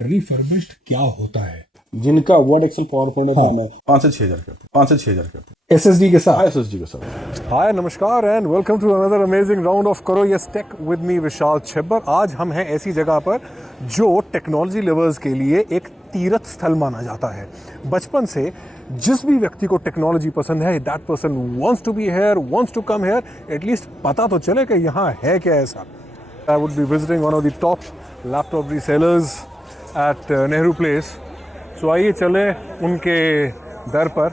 Refurbished क्या होता है? जिनका वर्ड एक्सेल पावर पॉइंट काम है 5 से 6 हजार करते हैं, 5 से 6 हजार करते हैं एसएसडी के साथ। SSD के साथ। हाय नमस्कार and welcome to another amazing round of करो yes tech with me Vishal Chhabra. आज हम हैं ऐसी जगह पर जो टेक्नोलॉजी लवर्स के लिए एक तीर्थ स्थल माना जाता है। बचपन से जिस भी व्यक्ति को टेक्नोलॉजी पसंद है, that person wants to be here, wants to come here, at least पता तो चले कि यहाँ है क्या ऐसा। I would be visiting one of the top laptop resellers at Nehru Place. So आइए चले उनके दर पर।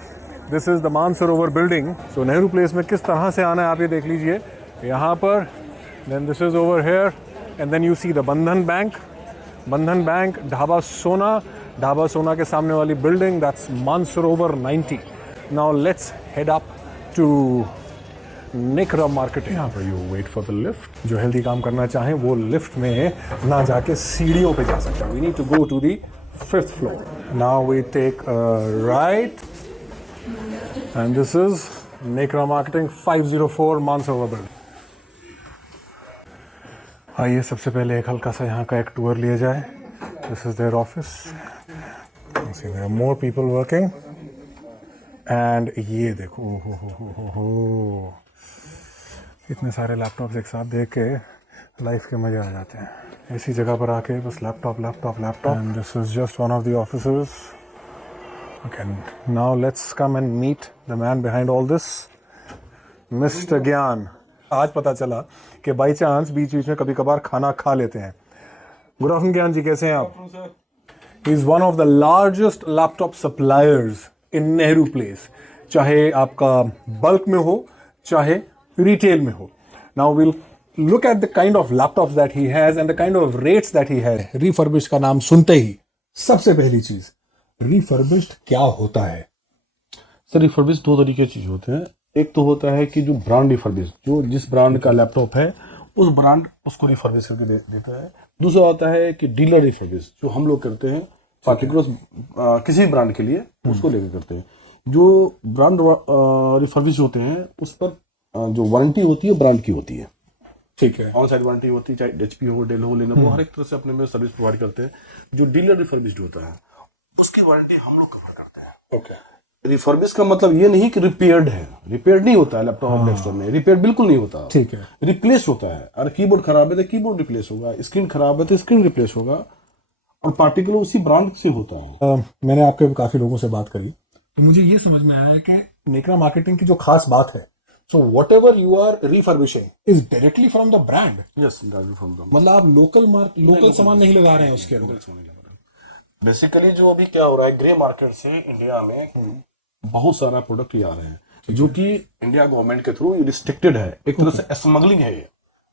This is the Mansarovar building. So Nehru Place में किस तरह से आना है आप ये देख लीजिए यहाँ पर। Then this is over here and then you see the Bandhan bank, Dhaba Sona के सामने वाली building, that's Mansarovar 90। Now let's head up to नेकरा मार्केट। यहाँ पर you wait for the lift. जो हेल्दी काम करना चाहें वो लिफ्ट में ना जाके सीढ़ियों पे जा सकते हैं। We need to go to the 5th floor. Now we take a right and this is Nekra Marketing 504 Mansarovar building. आइए सबसे पहले एक हल्का सा यहाँ का एक टूर लिया जाए। This is their office. See, there are more people working. And ये देखो हो इतने सारे लैपटॉप्स एक साथ देख के लाइफ के मजे आ जाते हैं। ऐसी जगह पर आके बस laptop. And this is just one of the offices. Okay, now let's come and meet the man behind all this, mister Gyan. आज पता चला कि बाई चांस बीच में कभी कभार खाना खा लेते हैं। गुड आफ्टरनून ज्ञान जी, कैसे हैं आप? He is one of the largest laptop suppliers in Nehru place, चाहे आपका बल्क में हो चाहे रिटेल में हो। Now will look at the kind of laptops that he has and the kind of rates that he has. Refurbished का नाम सुनते ही सबसे पहली चीज, रिफर्बिश्ड क्या होता है? सर रिफर्बिश दो तरीके के चीज होते हैं। एक तो होता है कि जो ब्रांड रिफर्बिश, जो जिस ब्रांड का लैपटॉप है उस ब्रांड उसको रिफर्बिश करके देता है। दूसरा होता है कि डीलर रिफर्बिश, जो हम लोग करते हैं पार्टिकुलर किसी ब्रांड के लिए उसको लेकर करते हैं। जो ब्रांड रिफर्बिश होते हैं उस पर जो वारंटी होती है ब्रांड की होती है। ठीक है, ऑन साइड वारंटी होती है, चाहे एचपी हो, डेल हो, लेनोवो, हर एक तरह से अपने में सर्विस प्रोवाइड करते हैं। जो डीलर रिफर्बिश्ड होता है उसकी वारंटी हम लोग कवर करते हैं। ओके, रिफर्बिश का मतलब ये नहीं कि रिपेयर्ड है। रिपेयर्ड नहीं होता है लैपटॉप डेस्कटॉप में, रिपेयर्ड बिल्कुल नहीं होता। ठीक है, रिप्लेस होता है। अगर कीबोर्ड खराब है तो कीबोर्ड रिप्लेस होगा, स्क्रीन खराब है तो स्क्रीन रिप्लेस होगा, और पार्टिकुलर उसी ब्रांड से होता है। मैंने आपके काफी लोगों से बात करी तो मुझे ये समझ में आया कि नेकरा मार्केटिंग की जो खास बात है, so whatever you are refurbishing is directly from the brand. Yes, from the मतलब आप लोकल सामान नहीं लगा रहे हैं उसके अंदर। बेसिकली जो अभी क्या हो रहा है, ग्रे मार्केट से इंडिया में बहुत सारा प्रोडक्ट आ रहे हैं जो कि इंडिया गवर्नमेंट के थ्रू रिस्ट्रिक्टेड है। एक तरह से स्मगलिंग है ये।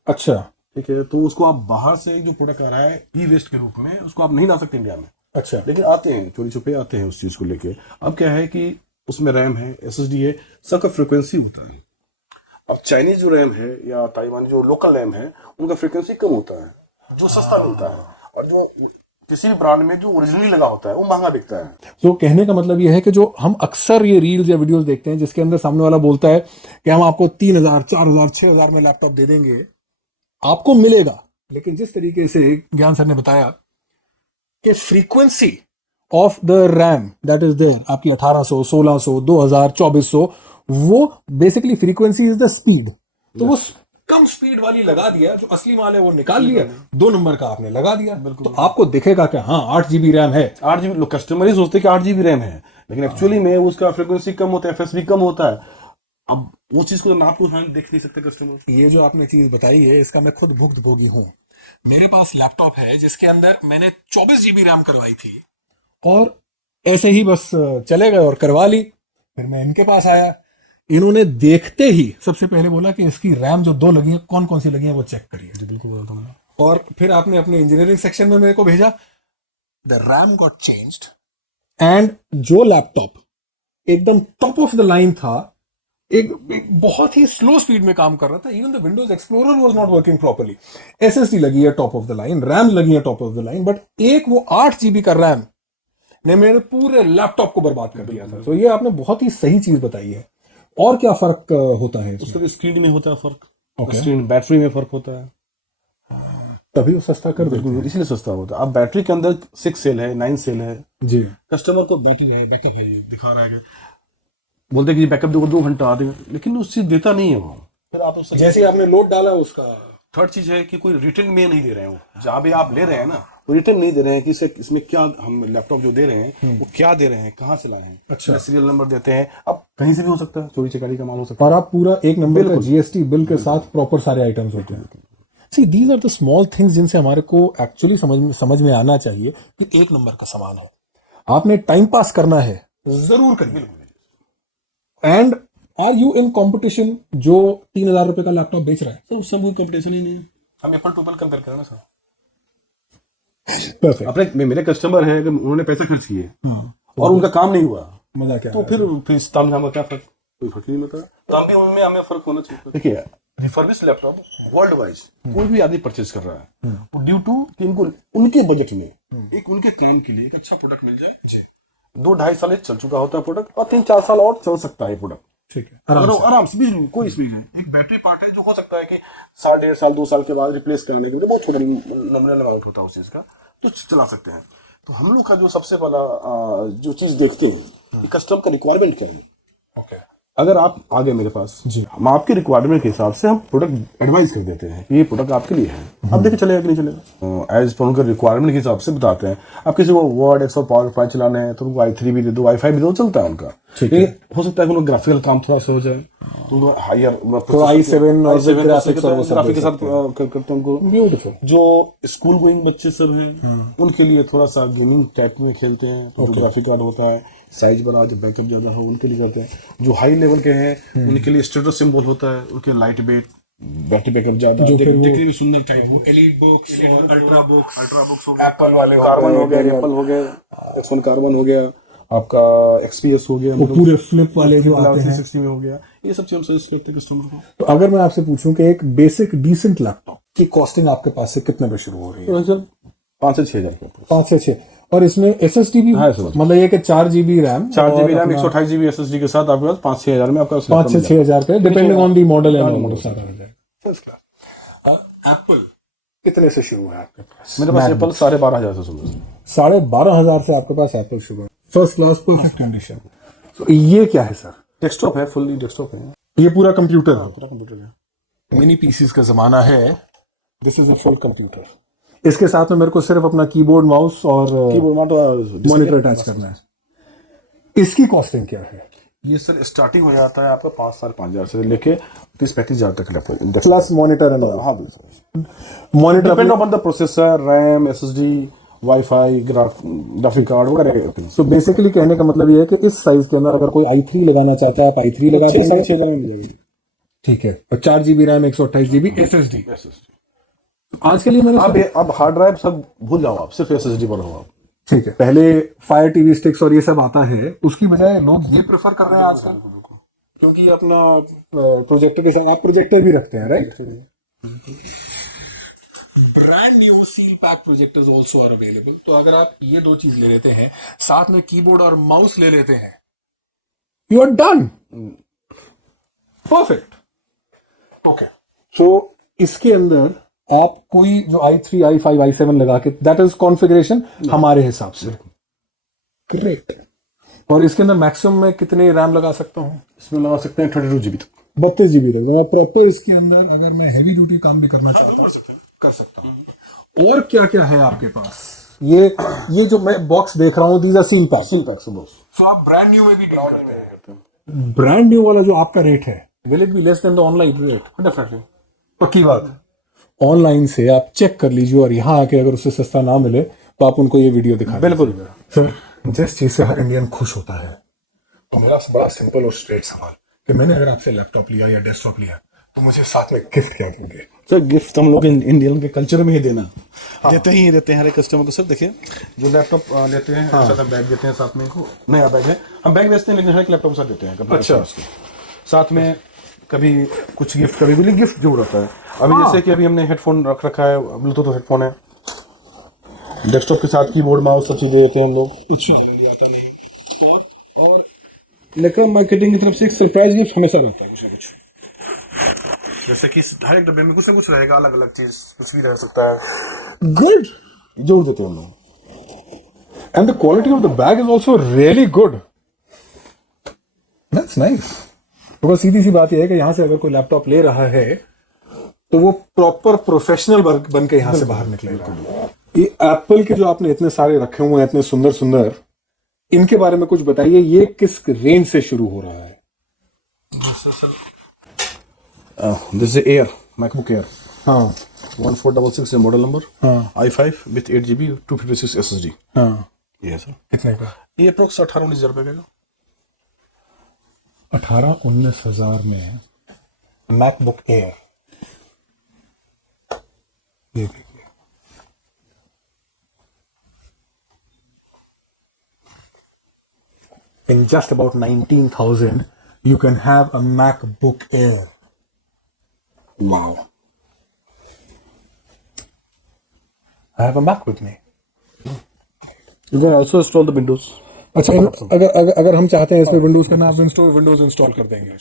अच्छा, ठीक है, तो उसको आप बाहर से जो प्रोडक्ट आ रहा है ई वेस्ट के रूप में, उसको आप नहीं ला सकते इंडिया में। अच्छा, लेकिन आते हैं, चोरी छुपे आते हैं उस चीज को लेके। अब क्या है कि उसमें रैम है, SSD है, सबका फ्रिक्वेंसी होता है। अब चाइनीज जो रैम है या ताइवानी जो लोकल रैम है उनका फ्रिक्वेंसी कम होता है, जो सस्ता मिलता है, और जो किसी भी ब्रांड में जो ओरिजिनली लगा होता है वो महंगा बिकता है। तो कहने का मतलब यह है कि जो हम अक्सर ये रील्स या वीडियोस देखते हैं जिसके अंदर सामने वाला बोलता है कि हम आपको 3000, 4000, 6000 में लैपटॉप दे देंगे, आपको मिलेगा, लेकिन जिस तरीके से ज्ञान सर ने बताया कि frequency of the RAM that is there, आपकी 1800, 1600, 2000, 2400, वो basically frequency is the speed. तो वो कम स्पीड वाली लगा दिया, जो असली माल है वो निकाल लिया, 2 नंबर का आपने लगा दिया। तो आपको दिखेगा कि हाँ 8 GB रैम है। 8 GB लोग कस्टमर ही सोचते हैं कि 8 GB रैम है, लेकिन एक्चुअली में उसका फ्रिक्वेंसी कम होता है, FSB कम होता है। अब वो चीज को नाप को देख नहीं सकते कस्टमर। ये जो आपने चीज बताई है इसका मैं खुद भुक्तभोगी हूँ। मेरे पास लैपटॉप है जिसके अंदर मैंने 24 GB रैम करवाई थी, और ऐसे ही बस चले गए और करवा ली। फिर मैं इनके पास आया, इन्होंने देखते ही सबसे पहले बोला कि इसकी रैम जो 2 लगी है, कौन कौन सी लगी है वो चेक करिए। जी बिल्कुल बोलता हूँ। और फिर आपने अपने इंजीनियरिंग सेक्शन में मेरे को भेजा, the RAM got changed, and जो लैपटॉप एकदम टॉप ऑफ द लाइन था, एक बहुत ही स्लो स्पीड में काम कर रहा था, even the Windows explorer was not working properly. SSD लगी है top of the line, RAM लगी है top of the line, but एक वो 8 GB का रैम ने मेरे पूरे लैपटॉप को बर्बाद कर दिया था। तो ये आपने बहुत ही सही चीज बताई है। और क्या फर्क होता है इसमें? उसका स्क्रीन में होता है फर्क, Okay. स्क्रीन बैटरी में फर्क होता है। तभी वो सस्ता कर देते हैं। बिल्कुल, इसलिए सस्ता होता है। अब बैटरी के अंदर 6 सेल है, 9 सेल है। जी, कस्टमर को बैटरी है, बैकअप है, ये दिखा रहा है कि बोलते हैं कि बैकअप दोगे 2 घंटा आ देगा, लेकिन उस चीज देता नहीं है वो। फिर आप उससे जैसे आपने लोड डाला उसका। थर्ड चीज है कि कोई रिटर्न में नहीं दे रहे हो, जहां भी आप ले रहे हैं ना वो रिटर्न नहीं दे रहे हैं कि इसमें क्या, हम लैपटॉप जो दे रहे हैं वो क्या दे रहे हैं, कहाँ से लाए हैं। अच्छा। सीरियल नंबर देते हैं, अब कहीं से भी हो सकता है, चोरी चकारी का माल हो सकता और आप पूरा एक नंबर का जीएसटी बिल के साथ प्रॉपर सारे आइटम्स होते हैं। See these are the small things जिनसे हमारे को एक्चुअली समझ में आना चाहिए कि एक नंबर का सामान है। आपने टाइम पास करना है, जरूर करिए। And are you in competition जो 3,000 रुपए का लैपटॉप बेच रहा है? है। उससे कोई कंपटीशन ही नहीं है, हम एप्पल टू एप्पल कंपेयर करें ना सर। परफेक्ट। अपने मेरे कस्टमर है, अगर उन्होंने पैसे खर्च किए और उनका काम नहीं हुआ, मजा क्या तो फिर इस ताम झाम का क्या फर्क, कोई फर्क नहीं होता। तो हम भी उनमें हमें फर्क होना चाहिए। देखिए, रिफर्बिश लैपटॉप वर्ल्ड वाइज कोई भी आदमी परचेज कर रहा है, वो ड्यू टू कि इनको उनके बजट में एक उनके काम के लिए एक अच्छा प्रोडक्ट मिल जाए। जी, 2-2.5 साल चल चुका होता है प्रोडक्ट, और 3-4 साल और चल सकता है प्रोडक्ट। ठीक है, आराम से बिल्कुल कोई इसमें एक बैटरी पार्ट है जो हो सकता है कि 1.5 साल 2 साल के बाद रिप्लेस करने के लिए बहुत छोटा नॉमिनल अमाउंट होता है उस चीज का, तो चला सकते हैं। तो हम लोग का जो सबसे पहला जो चीज देखते हैं कि कस्टमर का रिक्वायरमेंट क्या है। ओके, अगर आप आ गए मेरे पास जी, हम आपके रिक्वायरमेंट के हिसाब से हम प्रोडक्ट एडवाइस कर देते हैं कि ये प्रोडक्ट आपके लिए है, आप देखिए चलेगा कि नहीं चलेगा। एज पर उनके रिक्वायरमेंट के हिसाब से बताते हैं। आप किसी को वर्ड, एक्सेल, पावर चलाने हैं तो उनको i3 भी दे दो, i5 भी दो, चलता है उनका। ठीक है। हो सकता है कि उनको ग्राफिकल काम थोड़ा सा हो जाए तो हायर तो i7 और ग्राफिक्स और वो सब ग्राफिक के साथ करते हैं उनको। ब्यूटीफुल। जो स्कूल गोइंग बच्चे सब हैं उनके लिए थोड़ा सा गेमिंग टाइप में खेलते हैं तो जो ग्राफिक कार्ड होता है, साइज बड़ा, जो बैकअप ज्यादा हो, उनके लिए करते हैं। जो हाई लेवल के हैं उनके लिए स्टेटस सिंबल होता है, उनके लाइट वेट, बैटरी बैकअप ज्यादा, देखने में सुंदर टाइप हो, एलीट बुक्स और अल्ट्रा बुक्स हो गए, एप्पल वाले कार्बन हो गया, एप्पल हो गया, X1 कार्बन हो गया, आपका XPS हो गया, वो पूरे फ्लिप वाले जो आते हैं 360 में हो गया। ये सब चीज सजेस्ट करते हैं कस्टमर को। तो अगर मैं आपसे पूछूं कि एक बेसिक डिसेंट लैपटॉप की कॉस्टिंग आपके पास से कितने पे शुरू हो रही है? तो 5 से 6 हजार रुपये। 5 से 6। और इसमें SSD भी, मतलब ये कि 4 GB RAM, 4 GB RAM 128 GB SSD के साथ आपके पास 5-6 हजार में आपका 5 से 6 हजार पे depending on the model and सारा हो जाएगा। First class. एप्पल कितने से शुरू है आपके पास? मेरे पास एप्पल 12,500 से शुरू है। 12,500 से आपके पास एप्पल शुरू है। First class, perfect condition. तो ये क्या है सर? डेस्कटॉप है, फुल्ली डेस्कटॉप है, ये पूरा कंप्यूटर है? पूरा कंप्यूटर है। मिनी पीसीज का जमाना है। This is a full computer. इसके साथ में मेरे को सिर्फ अपना कीबोर्ड, माउस और मॉनिटर अटैच करना है। इसकी कॉस्टिंग क्या है? ये सर स्टार्टिंग हो जाता है आपका 5,500 से लेके 30-35 हजार तक लैपटॉप प्लस मॉनिटर एंड हाँ monitor depend upon the processor, RAM, SSD, wifi, graphic card वगैरह। सो बेसिकली कहने का मतलब ये है कि इस साइज के अंदर अगर कोई i3 लगाना चाहता है, आप i3 लगा देंगे, 6 हजार में मिल जाएगी। ठीक है। और 4 GB रैम, 128 GB SSD। आज के लिए मैंने अब हार्ड ड्राइव सब भूल जाओ, आप सिर्फ SSD पर हो आप। ठीक है। पहले फायर टीवी स्टिक्स और ये सब आता है, उसकी बजाय लोग ये प्रेफर कर रहे हैं आजकल, क्योंकि अपना प्रोजेक्टर के साथ आप प्रोजेक्टर भी रखते हैं, right? Brand new seal pack projectors also are available. तो अगर आप ये 2 चीज ले लेते हैं, साथ में कीबोर्ड और माउस ले लेते हैं, you are done, perfect. Okay, so इसके अंदर आप कोई जो i3, i5, i7 लगा के, दैट इज कॉन्फ़िगरेशन हमारे हिसाब से। ग्रेट। और इसके अंदर मैक्सिमम में कितने रैम लगा सकता हूँ? इसमें लगा सकते हैं 32 GB तक, 32 GB तक। मैं प्रॉपर इसके अंदर अगर मैं हैवी ड्यूटी काम भी करना चाहता हूँ कर सकता हूँ। और क्या क्या है आपके पास? ये जो मैं बॉक्स देख रहा हूँ, दीज आर सील पैक्स। सो आप ब्रांड न्यू में भी डील करते हैं? ब्रांड न्यू वाला जो आपका रेट है, will it be less than the online rate? Definitely, पक्की बात। ऑनलाइन से आप चेक कर लीजिए, और यहाँ आके अगर उससे सस्ता ना मिले तो आप उनको ये वीडियो दिखा। बिल्कुल सर, जिस चीज से हर इंडियन खुश होता है, तो मेरा बड़ा सिंपल और स्ट्रेट सवाल कि मैंने अगर आपसे लैपटॉप लिया या डेस्कटॉप लिया तो मुझे साथ में गिफ्ट क्या दोगे? सर गिफ्ट हम लोग इंडियन के कल्चर में ही देना देते हैं हर एक कस्टमर को। सर देखिए, जो लैपटॉप लेते हैं साथ बैग देते हैं, साथ में नया बैग है, हम बैग बेचते हैं लेकिन हर एक लैपटॉप साथ देते हैं। अच्छा, साथ में कभी कुछ गिफ्ट, कभी भी गिफ्ट जरूर रहता है। अभी जैसे कि अभी हमने हेडफोन रख रखा है, ब्लूटूथ हेडफोन है, डेस्कटॉप के साथ कीबोर्ड, माउस सब चीजें देते हैं हम लोग। अच्छा, और लेकर मार्केटिंग की तरफ से एक सरप्राइज गिफ्ट हमेशा रहता है कुछ। जैसे कि हर एक डब्बे में कुछ ना कुछ रहेगा, अलग अलग चीज कुछ भी रह सकता है, गुड जोड़ देते हैं हम लोग। And the quality of the bag is also really good, that's nice. तो बस सीधी सी बात यह है कि यहां से अगर कोई लैपटॉप ले रहा है तो वो प्रॉपर प्रोफेशनल बन के यहां से बाहर निकलेगा। ये एप्पल के जो आपने इतने सारे रखे हुए हैं, इतने सुंदर सुंदर, इनके बारे में कुछ बताइए, ये किस रेंज से शुरू हो रहा है? This is air, MacBook air, हाँ 1466 मॉडल नंबर, हाँ i5 विथ 8GB 256 SSD। हाँ, ये है सर। कितने का? ये अप्रोक्स 18-19 हजार रुपए का। 18-19 हजार में मैकबुक एयर, ये देखिए। In just about 19,000, you can have a MacBook Air. Wow. I have a Mac with me. You can also install the Windows. अच्छा, अगर हम चाहते हैं इसमें विंडोज करना, आप विंडोज इंस्टॉल कर देंगे।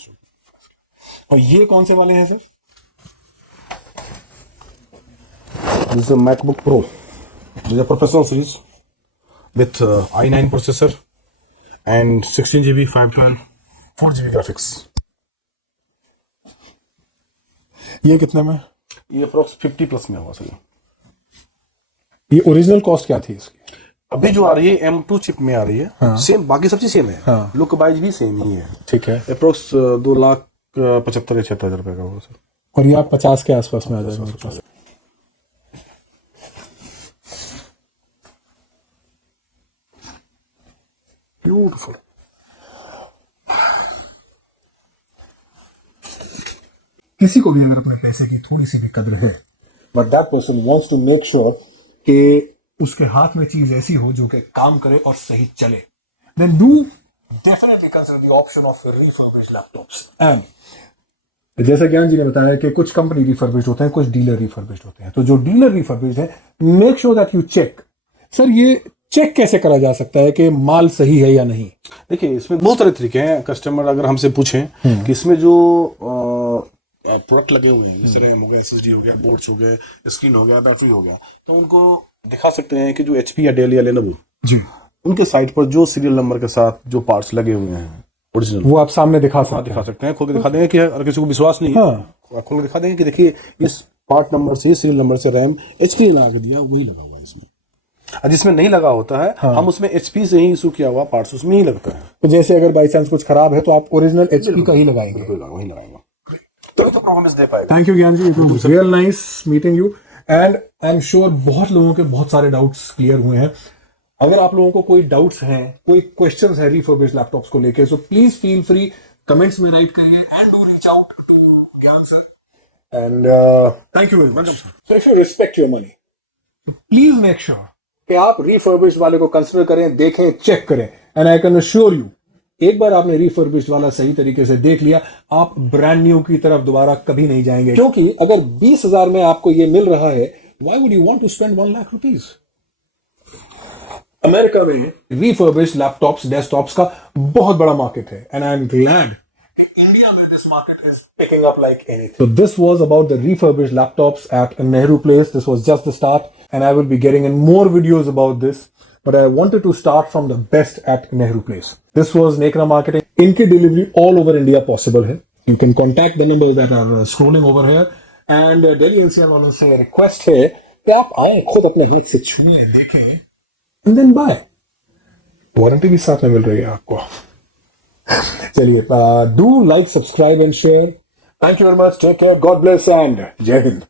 और ये कौन से वाले हैं sir? This is a MacBook Pro. This is a professional series with i9 processor and 16GB 512 4GB graphics. ये कितने में? ये अप्रोक्स 50 प्लस में होगा सर। ये ओरिजिनल कॉस्ट क्या थी इसकी? अभी जो आ रही है M2 चिप में आ रही है, हाँ। सेम, बाकी सब चीज सेम है, हाँ। लुक वाइज भी सेम ही है। ठीक है। अप्रोक्स 2,75,000 हजार रुपए का होगा सर। और ये आप 50 के आसपास में आ जाएगा मेरे पास। ब्यूटीफुल। किसी को भी अगर अपने पैसे की थोड़ी सी भी कद्र है, but that person wants to make sure कि उसके हाथ में चीज ऐसी हो जो कि काम करे और सही चले, then do definitely consider the option of refurbished laptops. And जैसा ज्ञान जी ने बताया कि कुछ कंपनी रिफर्बिश्ड होते हैं, कुछ डीलर रिफर्बिश्ड होते हैं। तो जो डीलर रिफर्बिश्ड है, make sure that you check. Sir, ये चेक कैसे करा जा सकता है कि माल सही है या नहीं? देखिए, इसमें बहुत सारे तरीके हैं। कस्टमर अगर हमसे पूछें कि इसमें जो प्रोडक्ट लगे हुए हैं, जैसे रैम हो गया, SSD हो गया, बोर्ड्स हो गए, स्क्रीन हो गया, बैटरी हो गया, तो उनको दिखा सकते हैं कि जो HP या डेल या लेनोवो जी, उनके साइट पर जो सीरियल नंबर के साथ जो पार्ट्स लगे हुए हैं ओरिजिनल, वो आप सामने दिखा सकते हैं। खोल के दिखा देंगे कि अगर किसी को विश्वास नहीं है, हाँ। खोल के दिखा देंगे कि देखिए इस पार्ट नंबर से, सीरियल नंबर से रैम HP लगा के दिया, वही लगा हुआ है इसमें। और जिसमें नहीं लगा होता है, हम उसमें HP से ही इशू किया हुआ पार्ट्स उसमें ही लगता है। तो जैसे अगर बाई चांस कुछ खराब है तो आप ओरिजिनल HP का ही लगाएंगे। वही लगाएगा, तो परफॉर्मेंस दे पाएगा। Thank you Gyan ji, it was real nice meeting you and I am sure बहुत लोगों के बहुत सारे डाउट्स क्लियर हुए हैं। अगर आप लोगों को कोई डाउट्स हैं, कोई क्वेश्चंस है रिफर्बिश्ड लैपटॉप्स को लेके, so please feel free, comments में राइट करिए and do reach out to Gyan sir and thank you very much. So if you respect your money, please make sure कि आप रिफर्बिश्ड वाले को कंसिडर करें, देखें, चेक करें। And I can assure you, एक बार आपने रिफर्बिश्ड वाला सही तरीके से देख लिया, आप ब्रांड न्यू की तरफ दोबारा कभी नहीं जाएंगे। क्योंकि अगर 20,000 में आपको ये मिल रहा है, why would you want to spend 1 lakh rupees? America में रिफर्बिश्ड लैपटॉप्स, डेस्कटॉप्स का बहुत बड़ा मार्केट है and I am glad India में this market is picking up like anything. So this was about the refurbished laptops at Nehru Place. This was just the start and I will be getting in more videos about this. But I wanted to start from the best at Nehru Place. This was Nekra Marketing. इनकी delivery all over India possible है. You can contact the numbers that are scrolling over here. And Delhi NCR वालों से request है कि आप आए, खुद अपने हाथ से छुए, देखें, and then buy. वारंटी भी साथ में मिल रही है आपको। चलिए, do like, subscribe and share. Thank you very much. Take care. God bless and Jai Hind.